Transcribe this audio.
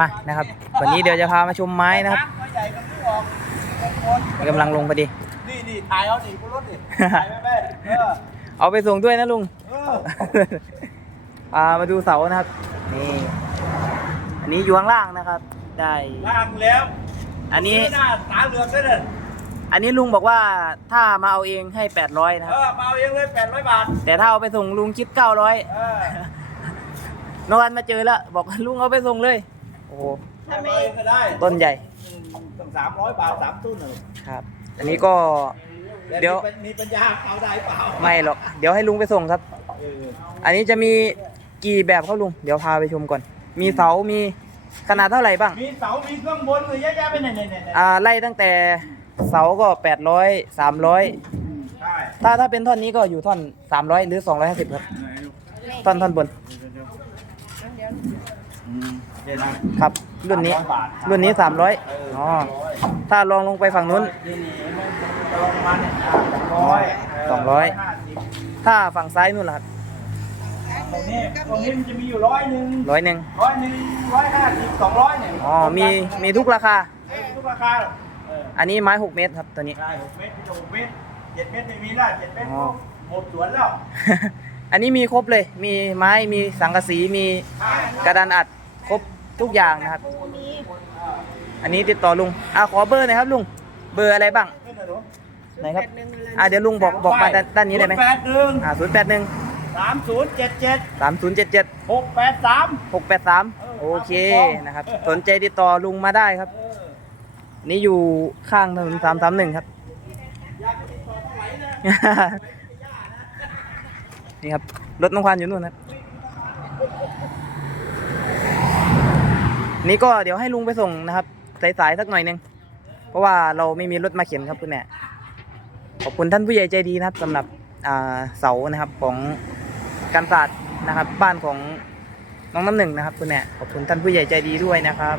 มานะครับ วันนี้เดี๋ยวจะพามาชมไม้นะครับตัวใหญ่กับที่ออกกำลังลงพอดี นี่นี่ถ่ายเอาดิบนรถดิถ่ายไม่ไม่เออเอาไปส่งด้วยนะลุงเออพามาดูเสานะครับ นี่ อันนี้อยู่ข้างล่างนะครับ ได้ล่างแล้ว อันนี้ซื้หน้าตาเหลือกด้วยเนี่ยอันนี้ลุงบอกว่าถ้ามาเอาเองให้800นะคเอรับอมาเอาเองเลยแปดร้อยบาท แต่ถ้าเอาไปส่งลุงคิด900เออนวันมาเจอแล้วบอกลุงเอาไปส่งเลย โอ้โหทำเองก็ได้ต้นใหญ่ต้องสามร้อยบาทสามตุ้นหนึ่งครับ อันนี้ก็ เดี๋ยวมีปัญญาเอาได้เปล่าไม่หรอกเดี๋ยวให้ลุงไปส่งครับ เอออันนี้จะมีกี่แบบครับลุง เดี๋ยวพาไปชมก่อน มีเสา มีขนาดเท่าไหร่บ้าง มีเสา มีเครื่องบนเลยเยอะแยะไปไหนไหนไหนไหนอ่าไล่ตั้งแต่เสาก็ 800 300 ใช่ถ้าถ้าเป็นท่อนนี้ก็อยู่ท่อน 300 หรือ 250 ครับ ท่อนท่อนบน อืมเดี๋ยวนะครับรุ่นนี้300บาทรุ่นนี้300อ๋อถ้าลองลงไปฝั่งนู้นนี่นี่มันประมาณเนี่ยสองร้อยสองร้อยห้าสิบถ้าฝั่งซ้ายนู่นล่ะครับตรงนี้ตรงนี้มันจะมีอยู่ร้อยหนึ่งร้อยหนึ่งร้อยหนึ่งร้อยห้าสิบสองร้อยเนี่ยอ๋อมีมีทุกราคาเออทุกราคาเอออันนี้ไม้6เมตรครับตัวนี้ได้หกเมตรพี่จะหกเมตรเจ็ดเมตรไม่มีแล้วเจ็ดเมตรอ๋อหมดสวนแล้ว อันนี้มีครบเลย มีไม้มีสังกะสีมีกระดานอัดครบทุกอย่างนะครับ อันนี้ติดต่อลุงอะขอเบอร์หน่อยครับลุงเบอร์อะไรบ้างขึ้นเลยหนูไหนครับอะเดี๋ยวลุงบอกบอกมาด้านด้านนี้ได้ไหมแปดหนึ่งอ่าศูนย์แปดหนึ่งสามศูนย์เจ็ดเจ็ดสามศูนย์เจ็ดเจ็ดหกแปดสามหกแปดสามโอเคนะครับ สนใจติดต่อลุงมาได้ครับเออนี่อยู่ข้างถนนสามสามหนึ่งครับ นี่ครับ รถน้องควานอยู่นู่นครับนี่ก็เดี๋ยวให้ลุงไปส่งนะครับ สายๆสักหน่อยหนึง เพราะว่าเราไม่มีรถมาเข็นครับคุณแม่ขอบคุณท่านผู้ใหญ่ใจดีนะครับสำหรับเสานะครับของการศาสตร์นะครับ บ้านของน้องน้ำหนึ่งนะครับ คุณแม่ขอบคุณท่านผู้ใหญ่ใจดีด้วยนะครับ